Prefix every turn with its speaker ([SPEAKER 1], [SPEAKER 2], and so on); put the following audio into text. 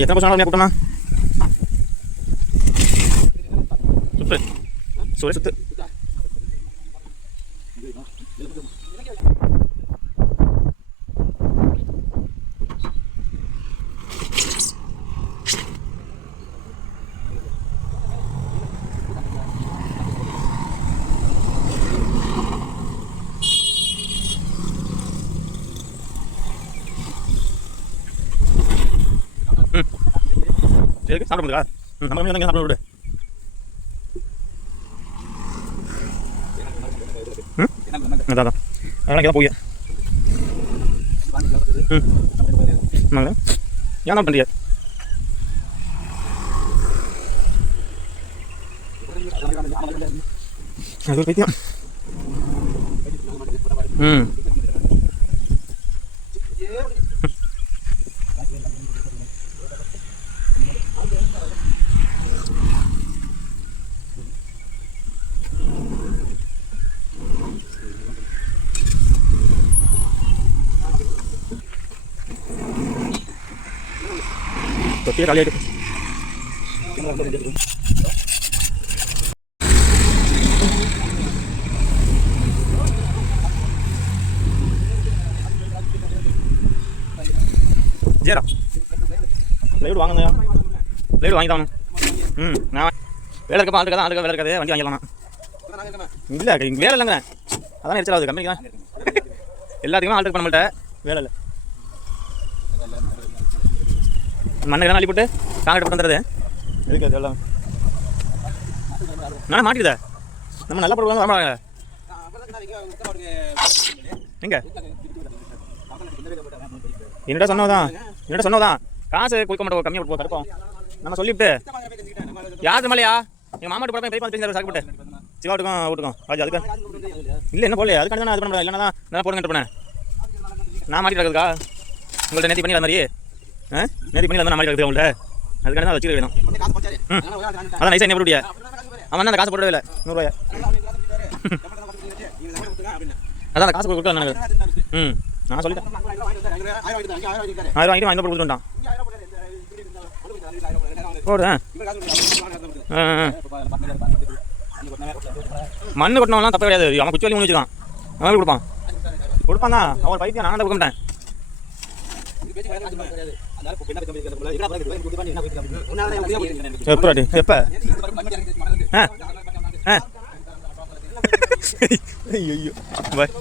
[SPEAKER 1] எத்தனை பசங்க நாள் கூட்டமா சுத்து சுரே சுத்து சரி சாப்பிட முடியா நம்ம கம்மியாக சாப்பிட விடு ம் அதான் அதெல்லாம் இங்கே போய் ம் ஏன் பண்ணுறியா அது ஒரு பைத்தியம் ம் தொட்டியே காலியாயிட்டு ஜேரா லைட் வாங்குங்க லைட் வாங்கி தான் ம் நான் வேலை இருக்கப்பா ஆள் இருக்கா ஆள் இருக்கா வேலை இருக்காது வண்டி வாங்கிடலாம் இல்லை இங்கே வேலை இல்லைங்க அதான் எரிச்சல் ஆகுது கம்பெனிக்கு தான். எல்லாத்துக்குமே ஆள் இருக்கு நம்மள்ட்ட வேலை இல்லை. மண்ணை அள்ளி போட்டு காங்கிட்டு போட்டு வந்துடுறது. எதுக்கு அது எல்லாம்? நானே மாட்டிக்குதா? நம்ம நல்லா போட்டு வர மாட்டாங்க எங்க? என்னடா சொன்னதான் என்னடா சொன்னதான் காசு கொடுக்க மாட்டோம் கம்மியாக கொடுப்போம் கருப்போம் நம்ம சொல்லிவிட்டு. யாரு மேலையா? எங்கள் மாமாட்டு போட போய் பார்த்து தெரிஞ்சாரு சாப்பிட்டு சிவாட்டுக்கும் வீட்டுக்கும் ராஜா அதுக்கு. இல்லை என்ன போடலையா? அதுக்காண்டி தான் நான் இது பண்ண இல்லைனா தான் நான் போடுங்கட்டு போனேன். நான் மாட்டிட்டு இருக்கிறதுக்கா உங்கள்ட்ட நேற்று பண்ணி வந்த மாதிரி. ஆ? நேற்று பண்ணி நம்ம மாட்டி இருக்குது உங்கள்ட்ட அதுக்காண்டி தான் வச்சுக்க வேணும். ம். அதான் நைஸாக என்ன போட்டுவியா அவன் அந்த காசு போடவே இல்லை. நூறுரூவாயா அதான் அந்த காசு கொடுக்கல நாங்கள் ம். நான் சொல்லிட்டேன். ஆயிரம் வாங்கிட்டு வாங்கி போட்டு கொடுத்துட்டான் போடு மண்ணு கொட்டினவெல்லாம் தப்ப கிடையாது. அவன் குச்சி வலி முடிச்சுதான் அவன் கொடுப்பான் கொடுப்பான்? தான் அவன் பைத்தியம் நான் தான் கொடுக்க மாட்டேன். எப்படி எப்ப? ஐயோ பாய்